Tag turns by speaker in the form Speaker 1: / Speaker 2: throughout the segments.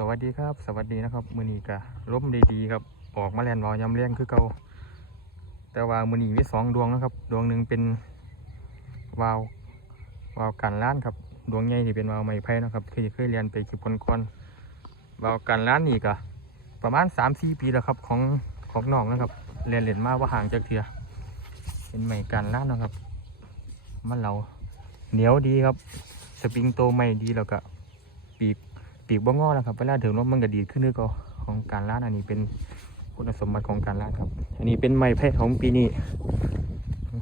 Speaker 1: สวัสดีครับ สวัสดีนะครับมือนีกะร่มดีๆครับ ออกมาแลนวาวยำเลี้ยงคือเก่าแต่ว่ามือนีมีสองดวงนะครับ ดวงหนึ่งเป็นวาววาวกันล้านครับ ดวงใหญ่นี่เป็นวาวไม้ไผ่นะครับเคยเคยเรียนไปคลิปก่อนๆวาวกันล้านนี่กะประมาณ3าสี่ปีแล้วครับของของน้องนะครับเรียนเรียนมาว่าห่างจากเทียเป็นไม้กันล้านนะครับ มันเราเหนียวดีครับ สปริงโตไม่ดีแล้วก็ปีก ปีกบ่งอนะครับเวลาถึงลมมันก็ดีขึ้นนึกเอาของการล้านอันนี้เป็นคุณสมบัติของการล้านครับ อันนี้เป็นไม้แพทของปีนี้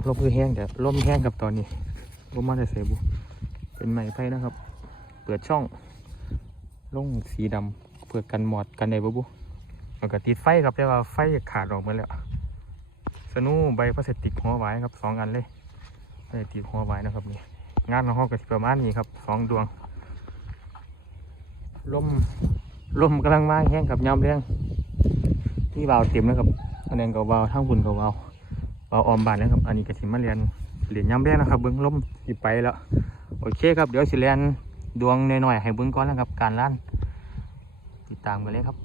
Speaker 1: ลมคือแห้งแต่ลมแห้งครับตอนนี้ลมมาแต่เสบุเป็นไม้แพทนะครับ เปิดช่องลงสีดำเพื่อกันหมอดกันได้บ่บุมันก็ติดไฟครับแต่ว่าไฟขาดออกมาแล้วสนูใบพลาสติกหัวไว้ครับสองอันเลยพลาสติกหัวไว้นะครับนี่งานของห้องก็ประมาณนี้ครับสองดวง ลมลมกำลังมาแห้งกับยอมเรื่องที่เบาเต็มนะครับ อันนี้ก็วาทั้งบุญก็วาเบาออมบานนะครับอันนี้ก็สิมาเรียนเหรียญยามเรื่องนะครับเบื้องลมสิไปแล้วโอเคครับเดี๋ยวสิเรียนดวงหน่อยๆให้เบิ้งก่อนนะครับ การล้านติดตามกันเลยครับ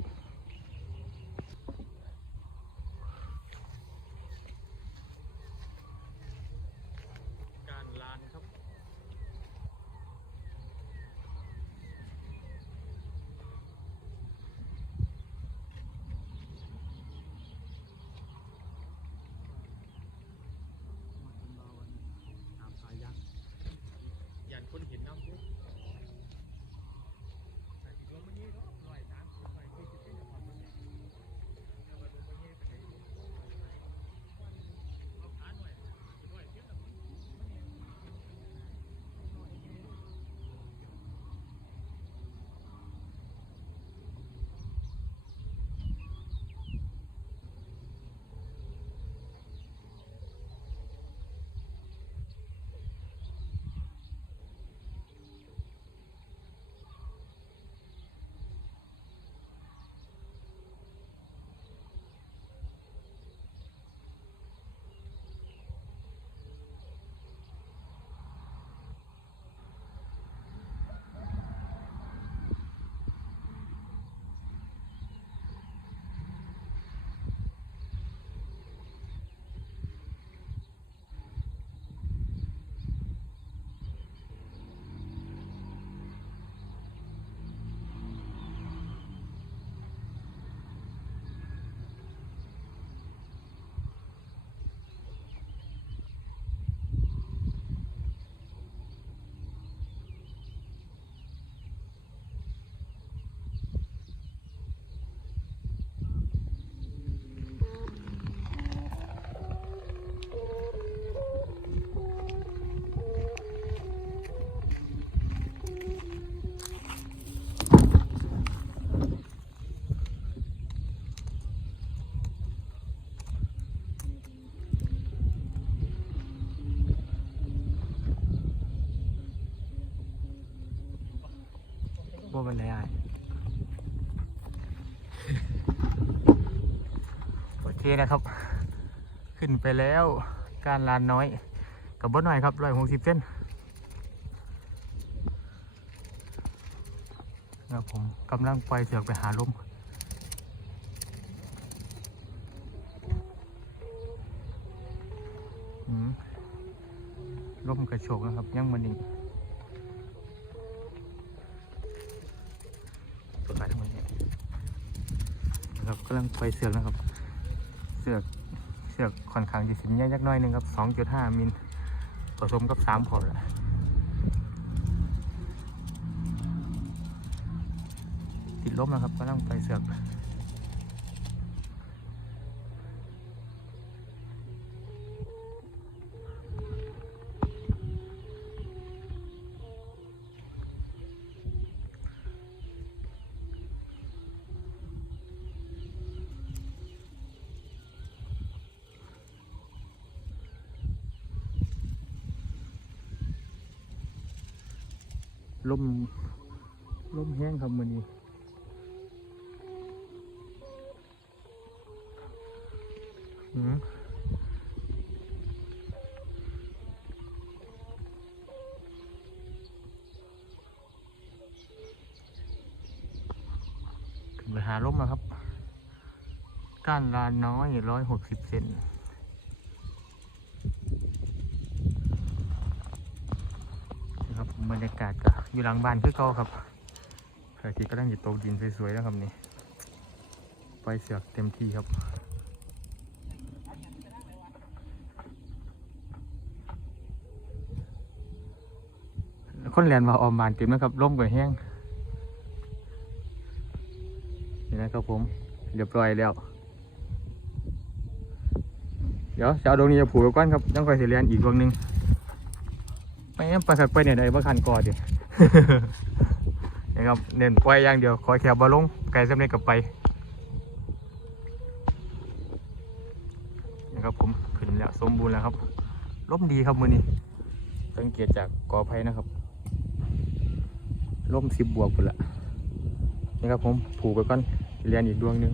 Speaker 1: บ่เป็นไรอะโอเคนะครับ ขึ้นไปแล้วการลานน้อยกับบดหน่อยครับร้อยหกสิบเส้นครับผมกำลังปล่อยเสือกไปหาลมอืมลมกระโชกนะครับ ยังมันอีก เปิดไฟทั้งหมดเนี่ย นะครับกำลังไปเสือกนะครับ เสือกเสือกค่อนข้างจะสินแย่ยักน้อยหนึงครับ 2.5 มิลผสมกับ 3 พอร์ตแหละติดลบนะครับกำลังไปเสือก ลมลมแห้งครับมือนี้อืมาร่มแล้วครับ ก้านลานน้อยร้อยหกสิบเซนนี่ครั บรรยากาศก็อยู่หลังบ้านคือเก่าครับพระอาทิตย์ก็ตั้งอยู่ตกดินสวยๆแล้วครับนี่ไฟเสือกเต็มที่ครับคนเรียนมาออมบานเต็มนะครับร่มก็แห้งนี่นะครับผมเรียบร้อยแล้ว เดี๋ยวจะเอาดวงนี้จะผูกว้ก่อนครับยังคอยเสียเรียนอีกดวงหนึ่ง ไปสักไปเนี่ยได้บ้าคันกอนดินะครับเน้นปล่อยอย่างเดียวคอยแคบบอลลงไกลสำเร็จกับไปนะครับผมขึ้นแล้วสมบูรณ์แล้วครับร่มดีครับมือนี้สังเกตจากกอไผ่นะครับร่มสิบบวกไปละนี่ครับผมผูกไปก่อนเรียนอีกดวงหนึ่ง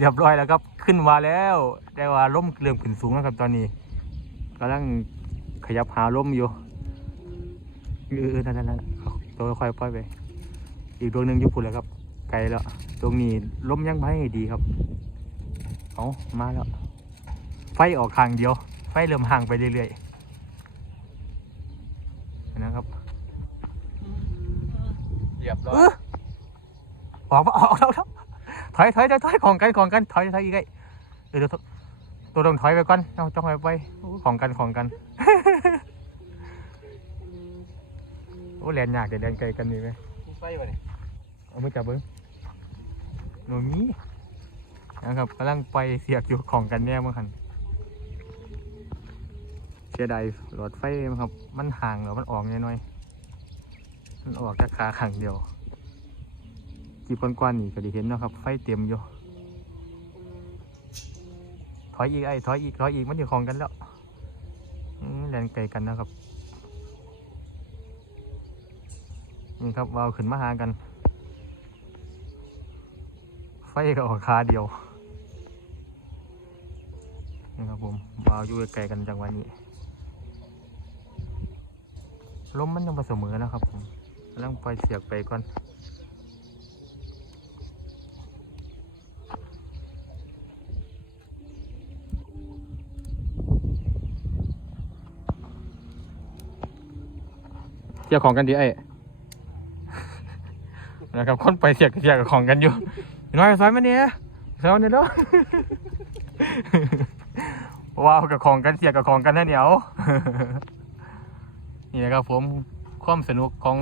Speaker 1: เรียบร้อยแล้วครับ ขึ้นมาแล้ว แต่ว่าร่มเริ่มขึ้นสูงแล้วครับตอนนี้กำลังขยับหาร่มอยู่เออเออนั่นนั่นนั่นตัวค่อยๆปล่อยไป อีกดวงหนึ่งอยุบพุ่นแล้วครับ ไกลแล้วตรงนี้ร่มยังไม่ดีครับเอามาแล้ว ไฟออกข้างเดียว ไฟเริ่มห่างไปเรื่อยๆนะครับ
Speaker 2: เรียบร้อ
Speaker 1: เอยอออกมาออกแล้วแล้วถ อยถอยถอยถอยของกันของกันถอยถอยอีกไอ้เออเดี๋ยวตัวตัวต้องถอยไปก่อนเอาจ้องไปไปโอ้ของกันของกันโอ้แลนยากเดี๋ยวแลนไกลกันนี่ไหม
Speaker 2: มีไฟวะเนี่ย
Speaker 1: เอามือจับเบิ้งโนมีนะครับกำลังไปเสียบอยู่ของกันแน่มั้งคันเสียดายหลอดไฟมั้งครับ มันห่างแล้วมันออกน้อยๆมันออกแค่ขาข้างเดียว จีบกว้านๆนี่ก็ได้เห็นเนาะครับ ไฟเต็มอยู่ ถอยอีกไอ้ถอยอีกถอยอีกมันอยู่ของกันแล้วแลนไกลกันนะครับ นี่ครับวาวขึ้นมาหากัน ไฟก็ออกคาเดียว นี่ครับผมวาวอยู่ไกลกันจังวะนี้ลมมันยังผสมมือนะครับผมกำลังปล่อยเสียกไปก่อน สียของกันดีไอ้นะครับคนไปเสียกเสียกับของกันอยู่น้อยซอยมาเนี่ยซอยเนี่ยเนาะว้าวกับของกันเสียกับของกันนะเหนียวนี่นะครับผมความสนุกของ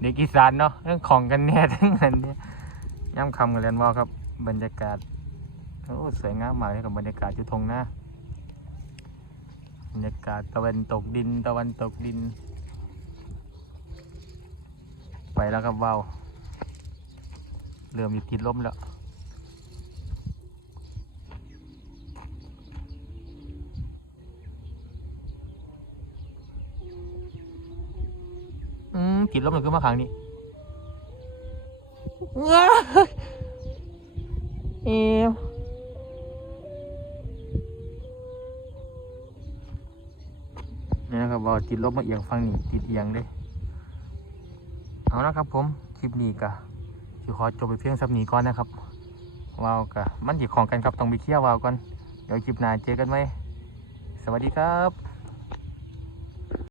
Speaker 1: เด็กอีสานเนาะเรื่องของกันแน่ทั้งนั้นเนี่ยย่ำคำกันแล้วว่าครับ บรรยากาศโอ้สวยงามมากเลยกับบรรยากาศอยู่ทงน้าบรรยากาศตะวันตกดิน ตะวันตกดิน แล้วครับเบาวเรือมีติดลมแล้วอืมติดลมเลยขึ้นมาขังนี่ว้าเอวนี่นะครับเบาติดลมมาเอียงฟังนี่ติดเอียงเลย เอานะครับผมคลิปนี้ก็สิขอจบไปเพียงสับนี้ก่อนนะครับวาวกะมันหยิของกันครับต้องไปเที่ยววาวก่อนเดี๋ยวคลิปหน้าเจอกันไหมสวัสดีครับ